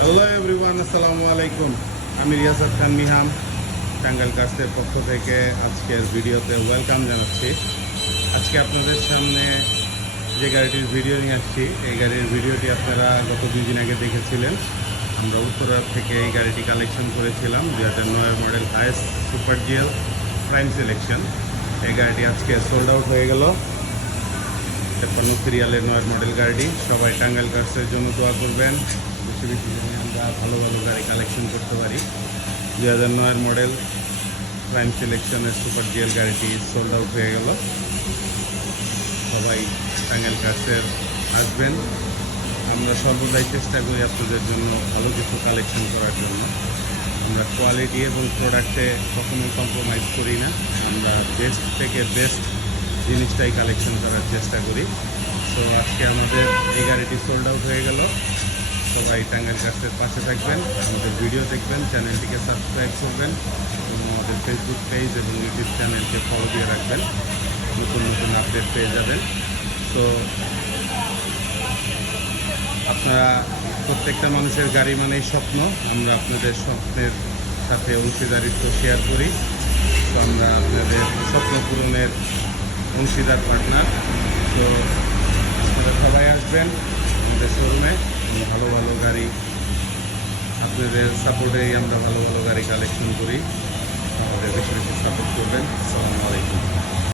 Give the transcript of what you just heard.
Hello everyone, আসসালামু আলাইকুম। আমি রিয়াসাত খান মিহাম টাঙ্গাইল কার্সের পক্ষ থেকে আজকের ভিডিওতে ওয়েলকাম জানাচ্ছি। আজকে আপনাদের সামনে যে গাড়িটির ভিডিও নিয়ে আসছি, এই গাড়ির ভিডিওটি আপনারা গত 2 দিন আগে দেখেছিলেন। আমরা উত্তরা থেকে এই গাড়িটি কালেকশন করেছিলাম, 2009 model highest super GL prime selection. এই গাড়িটি আজকে সোল্ড আউট হয়ে গেল। 53 সিরিয়ালের 9 মডেল গাড়িটি। সবাই টাঙ্গাইল কার্সের জন্য দোয়া করবেন, বেশি বেশি জন্য আমরা ভালো ভালো গাড়ি কালেকশন করতে পারি। 2009 মডেল প্রাইম সিলেকশনের সুপার জিএল গাড়িটি সোল্ড আউট হয়ে গেল। সবাই টাঙ্গাইল কার্সের আসবেন। আমরা সর্বদাই চেষ্টা করি আপনাদের জন্য ভালো কিছু কালেকশন করার জন্য। আমরা কোয়ালিটি এবং প্রোডাক্টে কখনোই কম্প্রোমাইজ করি না। আমরা বেস্ট থেকে বেস্ট জিনিসটাই কালেকশন করার চেষ্টা করি। তো আজকে আমাদের এই গাড়িটি সোল্ড আউট হয়ে গেল। সবাই টাঙ্গাইল কার্সের পাশে থাকবেন, আমাদের ভিডিও দেখবেন, চ্যানেলটিকে সাবস্ক্রাইব করবেন এবং আমাদের ফেসবুক পেজ এবং ইউটিউব চ্যানেলকে ফলো দিয়ে রাখবেন। নতুন নতুন আপডেট পেয়ে যাবেন। তো আপনারা, প্রত্যেকটা মানুষের গাড়ি মানেই স্বপ্ন। আমরা আপনাদের স্বপ্নের সাথে অংশীদারিত্ব শেয়ার করি। তো আমরা আপনাদের স্বপ্ন পূরণের অংশীদার পার্টনার। তো আপনারা সবাই আসবেন আমাদের শোরুমে। ভালো ভালো গাড়ি, আপনাদের সাপোর্টেই আমরা ভালো ভালো গাড়ি কালেকশন করি। আমাদের বেশি বেশি সাপোর্ট করবেন। আসসালামু আলাইকুম।